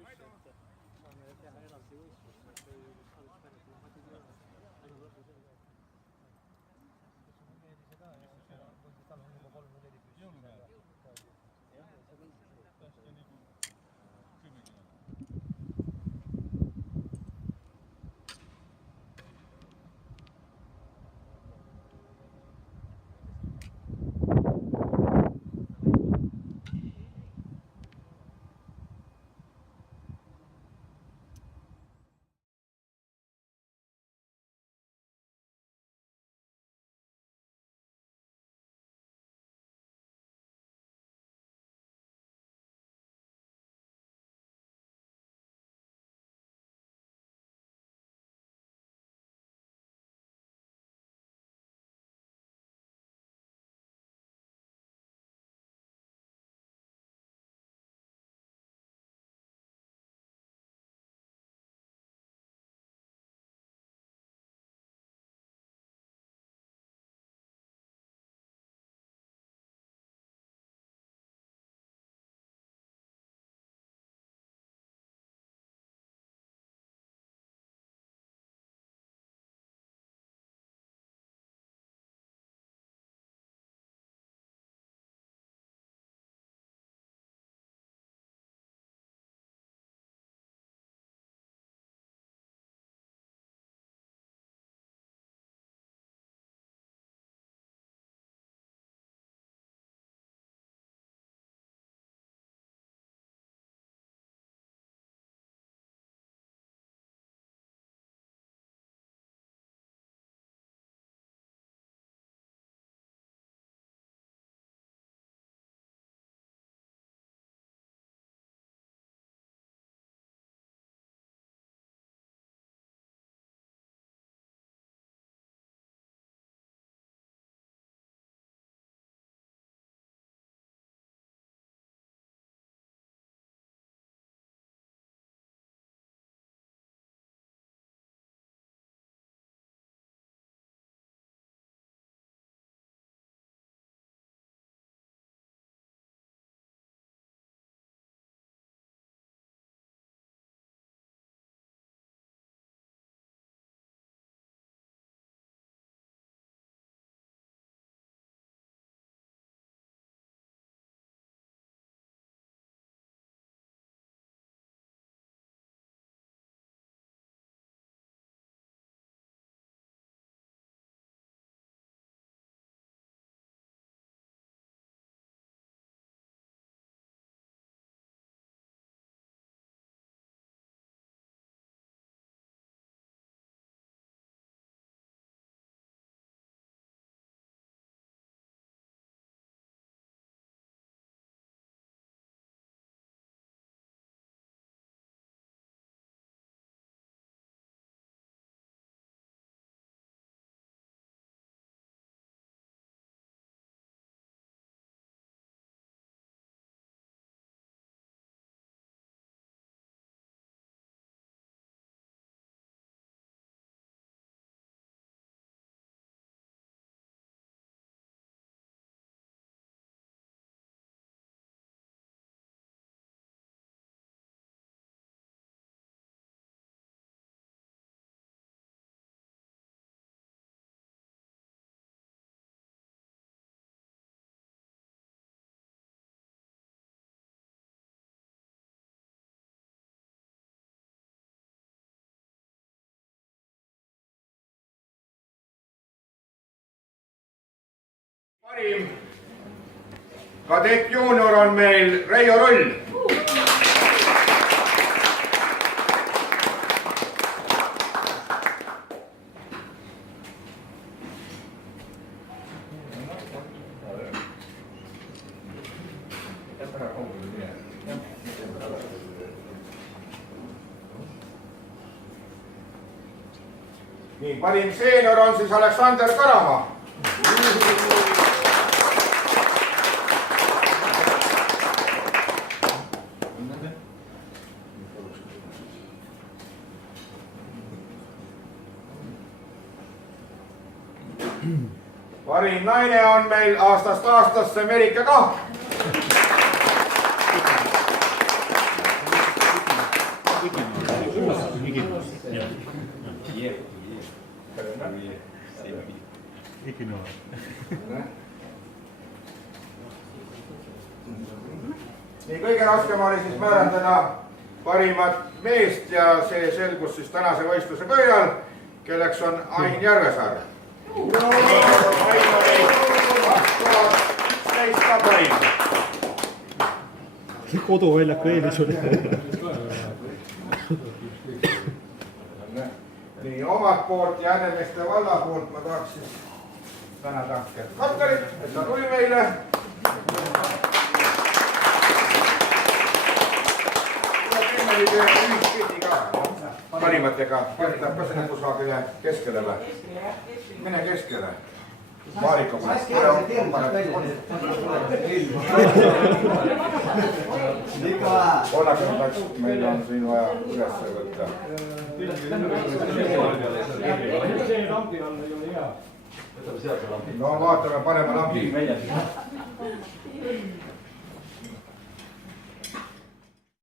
saame teha edasi võistlust, või alguses mäletama, ma tegi ainult lõpu selga. Meeldise ka ja tal on juba 3-4 püsti. Jõulupäeva. Jah, see võistlus. Tõesti nagu 10 kilo. parim kadett juunior on meil Reijo Rull. Nii, parim seenior on siis Aleksander Karamaa. Parim naine on meil aastast aastasse Merike Kahk. nii, kõige raskem oli siis määrandada parimat meest ja see selgus siis tänase võistluse põhjal, kelleks on Ain Järvesaar. Ain oli 2011 ka parim. Koduväljaku eelis oli. Nii, omalt poolt ja Häädemeeste valla poolt ma tahaks siis tänada Gert Katterit, et ta tuli meile. Ühispildi ka parimatega, Gert läheb ka sinna kusagile keskele või? Mine keskele. Marika Ollakse, meil on siin vaja üles võtta. No vaatame, paneme lampi.